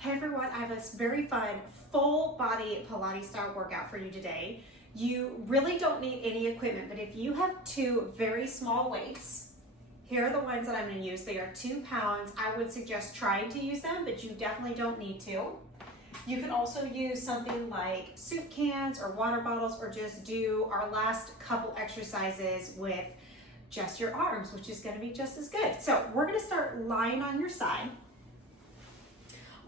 Hey everyone, I have a very fun full body Pilates style workout for you today. You really don't need any equipment, but if you have two very small weights, here are the ones that I'm going to use. They are 2 pounds. I would suggest trying to use them, but you definitely don't need to. You can also use something like soup cans or water bottles, or just do our last couple exercises with just your arms, which is going to be just as good. So we're going to start lying on your side.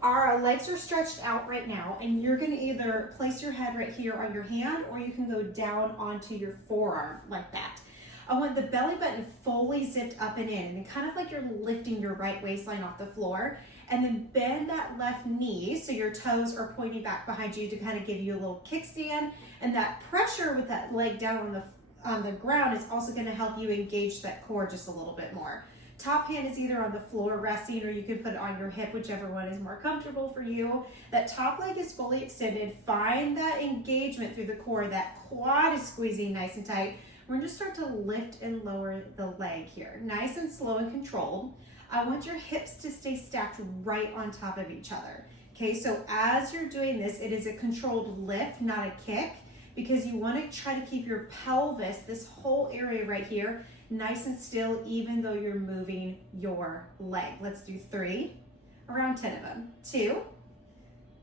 Our legs are stretched out right now, and you're going to either place your head right here on your hand, or you can go down onto your forearm like that. I want the belly button fully zipped up and in, and kind of like you're lifting your right waistline off the floor, and then bend that left knee so your toes are pointing back behind you to kind of give you a little kickstand, and that pressure with that leg down on the ground is also going to help you engage that core just a little bit more. Top hand is either on the floor resting, or you can put it on your hip, whichever one is more comfortable for you. That top leg is fully extended. Find that engagement through the core. That quad is squeezing nice and tight. We're going to start to lift and lower the leg here. Nice and slow and controlled. I want your hips to stay stacked right on top of each other. Okay, so as you're doing this, it is a controlled lift, not a kick, because you want to try to keep your pelvis, this whole area right here, nice and still, even though you're moving your leg. Let's do 3, around 10 of them. 2,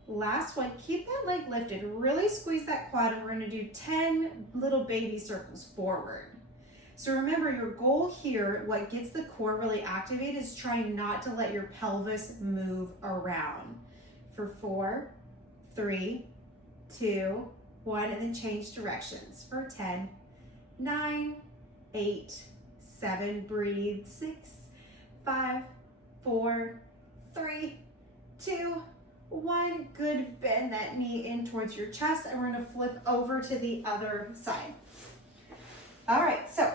last one, keep that leg lifted, really squeeze that quad, and we're gonna do 10 little baby circles forward. So remember, your goal here, what gets the core really activated, is trying not to let your pelvis move around. For 4, 3, 2, 1, and then change directions for 10, 9, 8, 7, breathe, 6, 5, 4, 3, 2, 1. Good, bend that knee in towards your chest, and we're gonna flip over to the other side. All right, so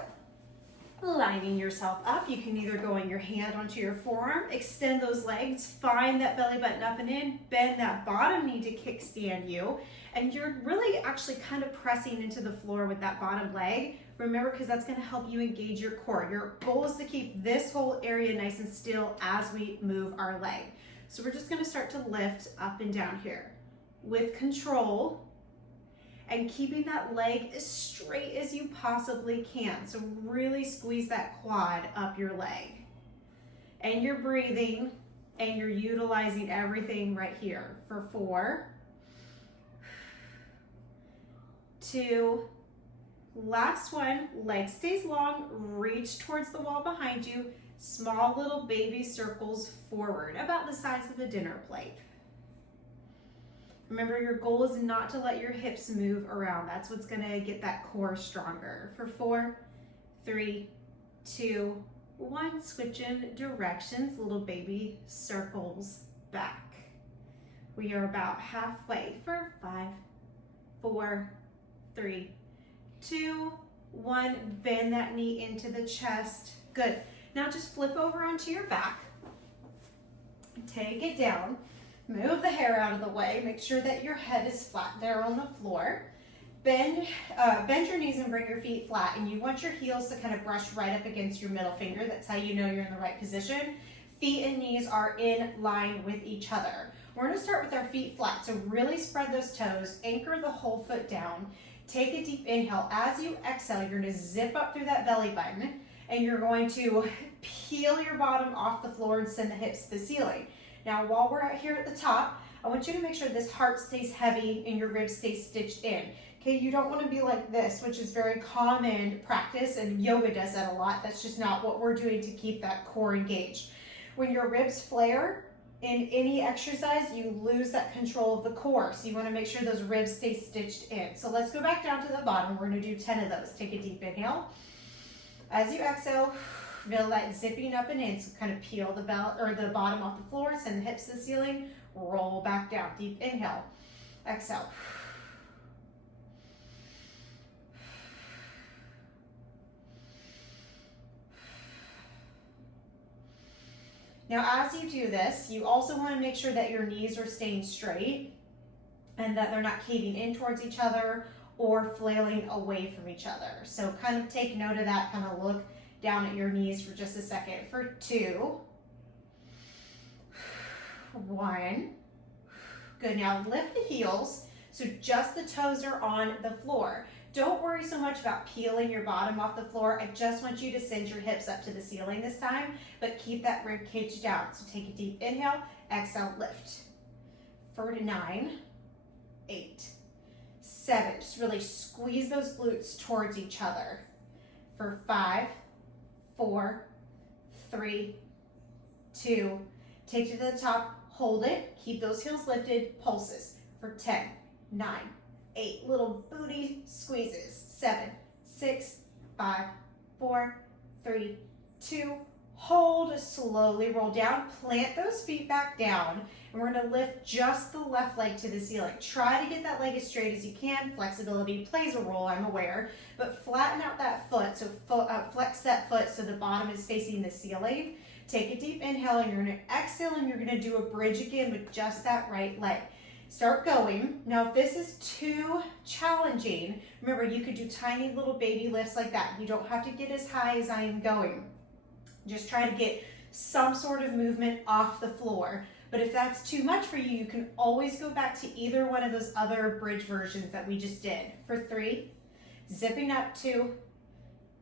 lining yourself up, you can either go on your hand onto your forearm, extend those legs, find that belly button up and in, bend that bottom knee to kickstand you, and you're really actually kind of pressing into the floor with that bottom leg. Remember, because that's going to help you engage your core. Your goal is to keep this whole area nice and still as we move our leg. So we're just going to start to lift up and down here with control, and keeping that leg as straight as you possibly can. So really squeeze that quad up your leg. And you're breathing, and you're utilizing everything right here. For 4, 2, last one, leg stays long, reach towards the wall behind you, small little baby circles forward, about the size of a dinner plate. Remember, your goal is not to let your hips move around. That's what's gonna get that core stronger. For 4, 3, 2, 1, switch in directions, little baby circles back. We are about halfway for 5, 4, 3, 2, 1, bend that knee into the chest. Good. Now just flip over onto your back, take it down, move the hair out of the way, make sure that your head is flat there on the floor. Bend your knees and bring your feet flat, and you want your heels to kind of brush right up against your middle finger. That's how you know you're in the right position. Feet and knees are in line with each other. We're gonna start with our feet flat, so really spread those toes, anchor the whole foot down. Take a deep inhale. As you exhale, you're going to zip up through that belly button, and you're going to peel your bottom off the floor and send the hips to the ceiling. Now, while we're out here at the top, I want you to make sure this heart stays heavy and your ribs stay stitched in. Okay, you don't want to be like this, which is very common practice, and yoga does that a lot. That's just not what we're doing to keep that core engaged. When your ribs flare in any exercise, you lose that control of the core. So you want to make sure those ribs stay stitched in. So let's go back down to the bottom. We're going to do 10 of those. Take a deep inhale. As you exhale, feel that zipping up and in. So kind of peel the bottom off the floor, send the hips to the ceiling, roll back down. Deep inhale. Exhale. Now, as you do this, you also want to make sure that your knees are staying straight and that they're not caving in towards each other or flailing away from each other. So kind of take note of that, kind of look down at your knees for just a second. For 2, 1, Good, now lift the heels so just the toes are on the floor. Don't worry so much about peeling your bottom off the floor. I just want you to send your hips up to the ceiling this time, but keep that rib cage down. So take a deep inhale, exhale, lift. For 9, 8, 7. Just really squeeze those glutes towards each other. For 5, 4, 3, 2. Take it to the top, hold it, keep those heels lifted, pulses. For 10, 9, 8. Little booty squeezes. 7, 6, 5, 4, 3, 2. Hold, slowly roll down, plant those feet back down, and we're gonna lift just the left leg to the ceiling. Try to get that leg as straight as you can. Flexibility plays a role, I'm aware, but flatten out that foot, so flex that foot so the bottom is facing the ceiling. Take a deep inhale, and you're gonna exhale, and you're gonna do a bridge again with just that right leg. Start going. Now, if this is too challenging, remember, you could do tiny little baby lifts like that. You don't have to get as high as I am going. Just try to get some sort of movement off the floor. But if that's too much for you, you can always go back to either one of those other bridge versions that we just did. For 3, zipping up 2,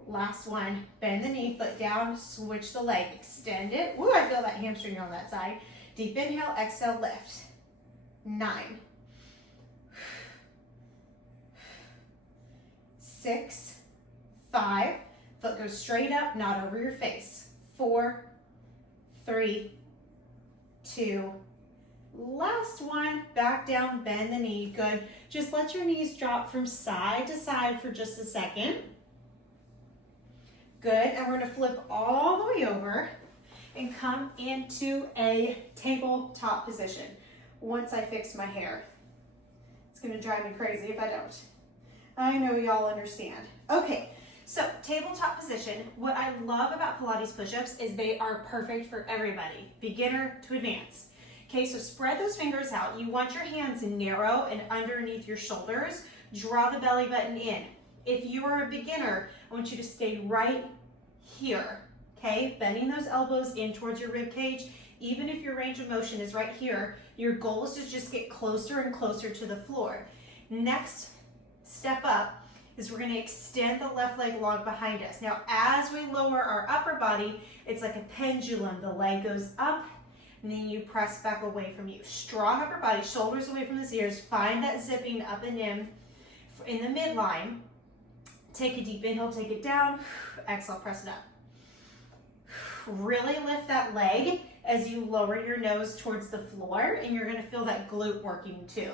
last one, bend the knee, foot down, switch the leg, extend it. Woo, I feel that hamstring on that side. Deep inhale, exhale, lift. 9, 6, 5, foot goes straight up, not over your face. 4, 3, 2, last one, back down, bend the knee, good. Just let your knees drop from side to side for just a second. Good, and we're gonna flip all the way over and come into a tabletop position. Once I fix my hair. It's gonna drive me crazy if I don't. I know y'all understand. Okay, so tabletop position. What I love about Pilates push-ups is they are perfect for everybody, beginner to advanced. Okay, so spread those fingers out. You want your hands narrow and underneath your shoulders. Draw the belly button in. If you are a beginner, I want you to stay right here, okay? Bending those elbows in towards your rib cage. Even if your range of motion is right here, your goal is to just get closer and closer to the floor. Next step up is we're gonna extend the left leg long behind us. Now, as we lower our upper body, it's like a pendulum. The leg goes up, and then you press back away from you. Strong upper body, shoulders away from the ears. Find that zipping up and in the midline. Take a deep inhale, take it down. Exhale, press it up. Really lift that leg as you lower your nose towards the floor, and you're gonna feel that glute working too.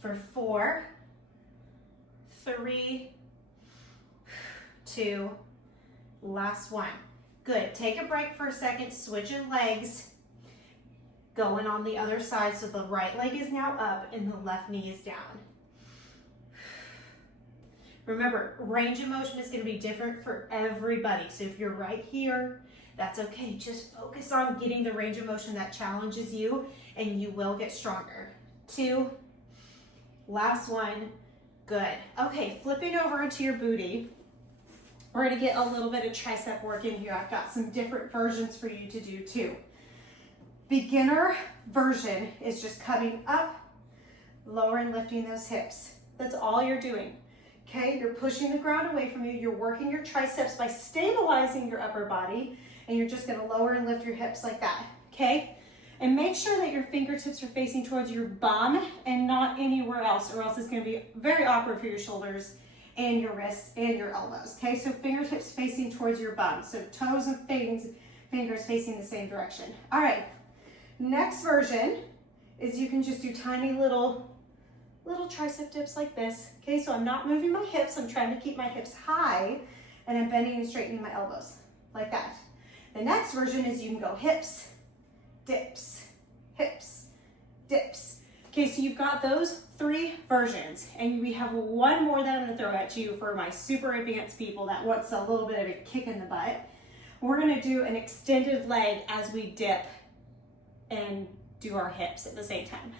For 4, 3, 2, last one. Good, take a break for a second, switching legs, going on the other side, so the right leg is now up and the left knee is down. Remember, range of motion is going to be different for everybody. So if you're right here, that's okay. Just focus on getting the range of motion that challenges you, and you will get stronger. 2, last one, good. Okay, flipping over into your booty. We're going to get a little bit of tricep work in here. I've got some different versions for you to do too. Beginner version is just coming up, lower and lifting those hips. That's all you're doing. Okay, you're pushing the ground away from you. You're working your triceps by stabilizing your upper body, and you're just gonna lower and lift your hips like that, okay? And make sure that your fingertips are facing towards your bum and not anywhere else, or else it's gonna be very awkward for your shoulders and your wrists and your elbows, okay? So fingertips facing towards your bum. So toes and fingers facing the same direction. All right, next version is you can just do tiny little tricep dips like this. Okay, so I'm not moving my hips. I'm trying to keep my hips high, and I'm bending and straightening my elbows like that. The next version is you can go hips, dips, hips, dips. Okay, so you've got those 3 versions, and we have one more that I'm gonna throw at you for my super advanced people that wants a little bit of a kick in the butt. We're gonna do an extended leg as we dip and do our hips at the same time.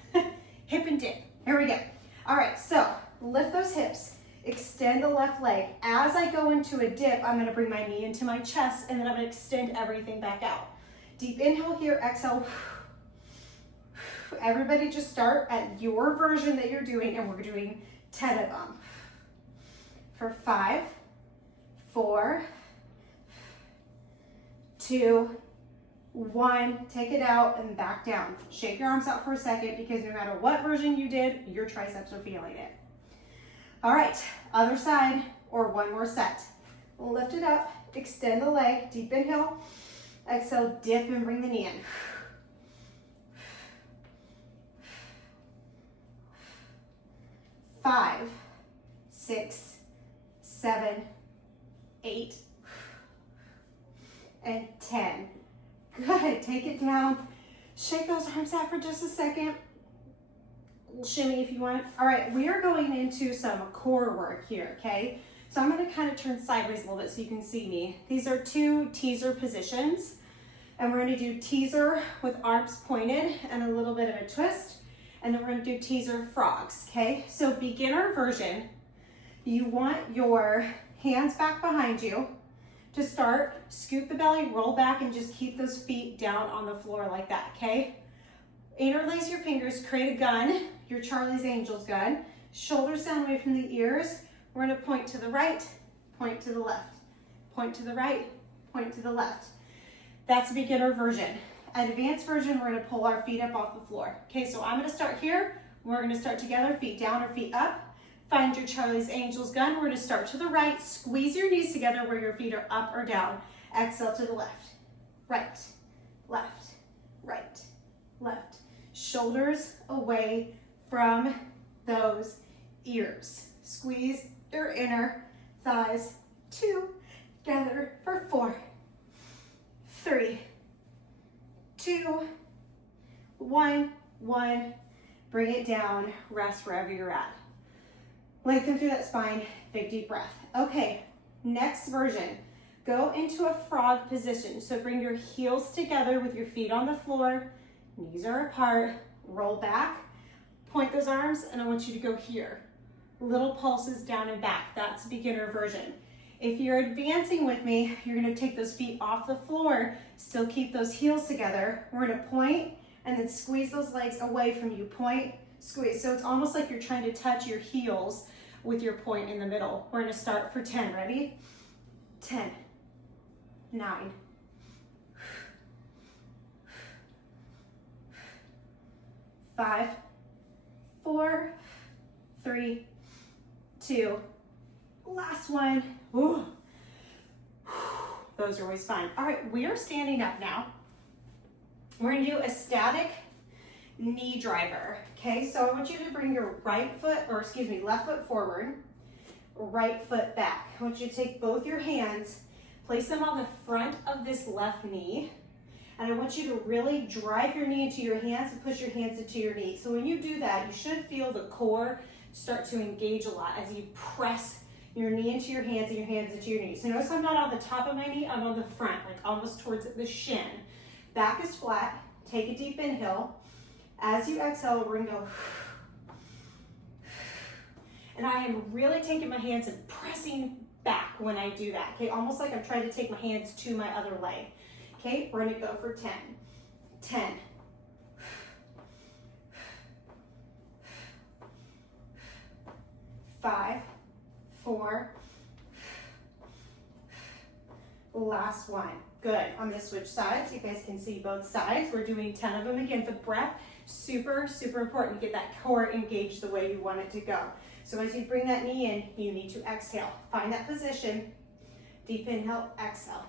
Hip and dip, here we go. All right, so lift those hips, extend the left leg. As I go into a dip, I'm gonna bring my knee into my chest, and then I'm gonna extend everything back out. Deep inhale here, exhale. Everybody just start at your version that you're doing, and we're doing 10 of them. For 5, 4, 2, 1, take it out and back down. Shake your arms out for a second, because no matter what version you did, your triceps are feeling it. All right, other side, or one more set. Lift it up, extend the leg, deep inhale, exhale, dip and bring the knee in. 5, 6, 7, 8, and 10. Good, take it down. Shake those arms out for just a second. Shimmy if you want. All right, we are going into some core work here, okay? So I'm gonna kind of turn sideways a little bit so you can see me. These are 2 teaser positions, and we're gonna do teaser with arms pointed and a little bit of a twist, and then we're gonna do teaser frogs, okay? So beginner version, you want your hands back behind you. To start, scoot the belly, roll back, and just keep those feet down on the floor like that, okay? Interlace your fingers, create a gun, your Charlie's Angels gun. Shoulders down away from the ears. We're gonna point to the right, point to the left, point to the right, point to the left. That's beginner version. Advanced version, we're gonna pull our feet up off the floor. Okay, so I'm gonna start here. We're gonna start together, feet down or feet up. Find your Charlie's Angels gun. We're gonna start to the right. Squeeze your knees together where your feet are up or down. Exhale to the left, right, left, right, left. Shoulders away from those ears. Squeeze your inner thighs together for 4, 3, 2, 1. Bring it down, rest wherever you're at. Lengthen through that spine, big deep breath. Okay, next version. Go into a frog position. So bring your heels together with your feet on the floor, knees are apart, roll back, point those arms, and I want you to go here. Little pulses down and back, that's beginner version. If you're advancing with me, you're gonna take those feet off the floor, still keep those heels together. We're gonna point and then squeeze those legs away from you. Point, squeeze. So it's almost like you're trying to touch your heels with your point in the middle. We're gonna start for 10, ready? 10, 9, 5, 4, 3, 2, last one. Ooh. Those are always fun. All right, we are standing up now. We're gonna do a static knee driver. Okay, so I want you to bring your left foot forward, right foot back. I want you to take both your hands, place them on the front of this left knee, and I want you to really drive your knee into your hands and push your hands into your knee. So when you do that, you should feel the core start to engage a lot as you press your knee into your hands and your hands into your knees. So notice I'm not on the top of my knee, I'm on the front, like almost towards the shin. Back is flat, take a deep inhale. As you exhale, we're gonna go. And I am really taking my hands and pressing back when I do that, okay? Almost like I'm trying to take my hands to my other leg. Okay, we're gonna go for 10. 10. 5, 4. Last one. Good. I'm gonna switch sides so you guys can see both sides. We're doing 10 of them. Again, the breath, super, super important to get that core engaged the way you want it to go. So as you bring that knee in, you need to exhale. Find that position. Deep inhale, exhale.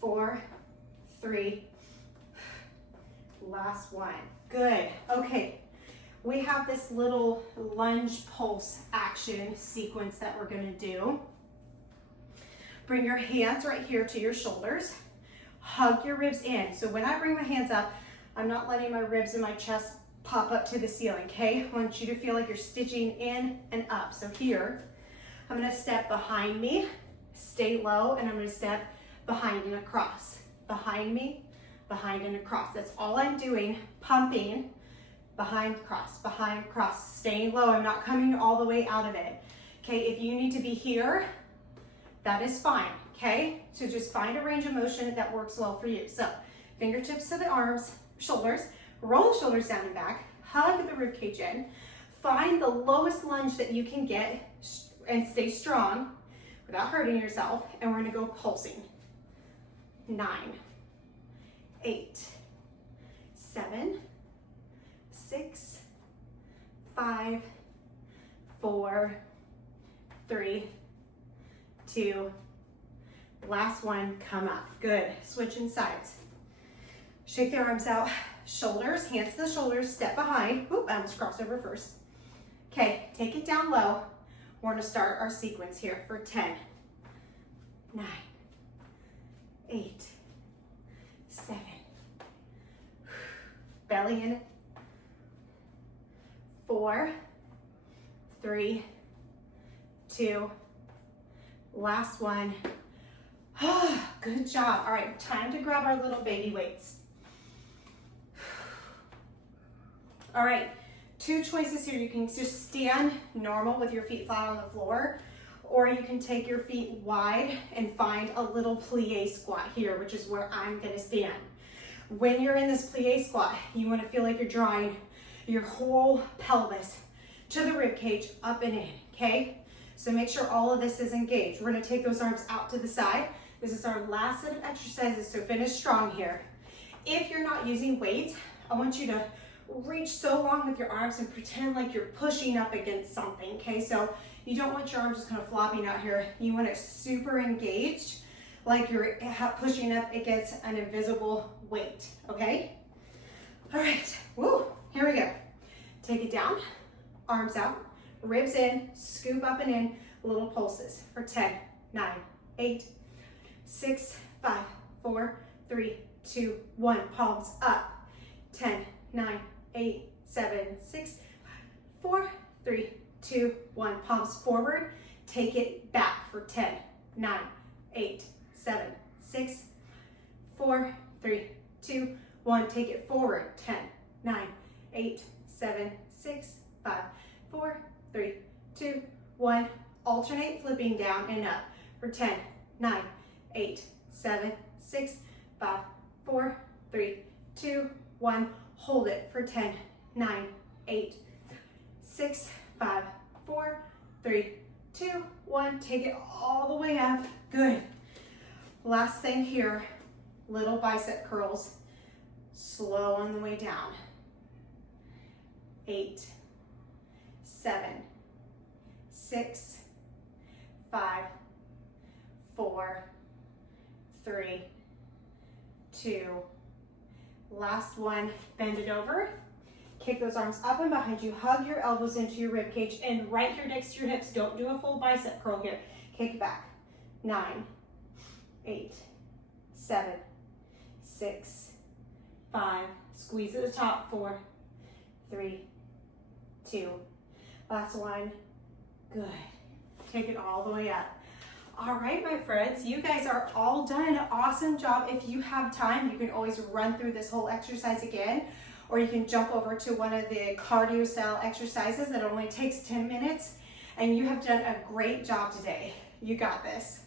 Four, 3, last one. Good. Okay. We have this little lunge pulse action sequence that we're going to do. Bring your hands right here to your shoulders. Hug your ribs in. So when I bring my hands up, I'm not letting my ribs and my chest pop up to the ceiling, okay? I want you to feel like you're stitching in and up. So here, I'm going to step behind me, stay low, and I'm going to step behind and across. Behind me, behind and across. That's all I'm doing, pumping. Behind, cross, staying low. I'm not coming all the way out of it. Okay, if you need to be here, that is fine, okay? So just find a range of motion that works well for you. So fingertips to the arms, shoulders, roll the shoulders down and back, hug the rib cage in, find the lowest lunge that you can get and stay strong without hurting yourself. And we're gonna go pulsing. 9, 8, 7, 6, 5, 4, 3, 2, last one, come up. Good, switching sides. Shake the arms out, shoulders, hands to the shoulders, step behind. Oop, I almost crossed over first. Okay, take it down low. We're gonna start our sequence here for 10, 9, 8, 7, belly in, 4, 3, 2, last one. Good job. All right, time to grab our little baby weights. All right, 2 choices here. You can just stand normal with your feet flat on the floor, or you can take your feet wide and find a little plie squat here, which is where I'm gonna stand. When you're in this plie squat, you wanna feel like you're drawing your whole pelvis to the rib cage, up and in, okay? So make sure all of this is engaged. We're gonna take those arms out to the side. This is our last set of exercises, so finish strong here. If you're not using weights, I want you to reach so long with your arms and pretend like you're pushing up against something, okay? So you don't want your arms just kind of flopping out here. You want it super engaged, like you're pushing up against an invisible weight, okay? All right, woo, here we go. Take it down, arms out, ribs in, scoop up and in, little pulses for 10, 9, 8, 6, 5, 4, 3, 2, 1, palms up, 10, 9, 8, 7, 6, 5, 4, 3, 2, 1, palms forward, take it back for 10, 9, 8, 7, 6, 4, 3, 2, 1, take it forward, 10, 9, 8, 7, 6, 5, 4, 3, 2, 1, alternate flipping down and up for 10, 9, 8, 7, 6, 5, 4, 3, 2, 1, hold it for 10, 9, 8, 6, 5, 4, 3, 2, 1, take it all the way up, good. Last thing here, little bicep curls, slow on the way down. 8, 7, 6, 5, 4, 3, 2, last one, bend it over, kick those arms up and behind you, hug your elbows into your rib cage, and right here next to your hips, don't do a full bicep curl here, kick back, 9, 8, 7, 6, 5, squeeze at the top, 4, 3, 2, last one, good, take it all the way up. All right, my friends, you guys are all done. Awesome job. If you have time, you can always run through this whole exercise again, or you can jump over to one of the cardio style exercises that only takes 10 minutes, and you have done a great job today. You got this.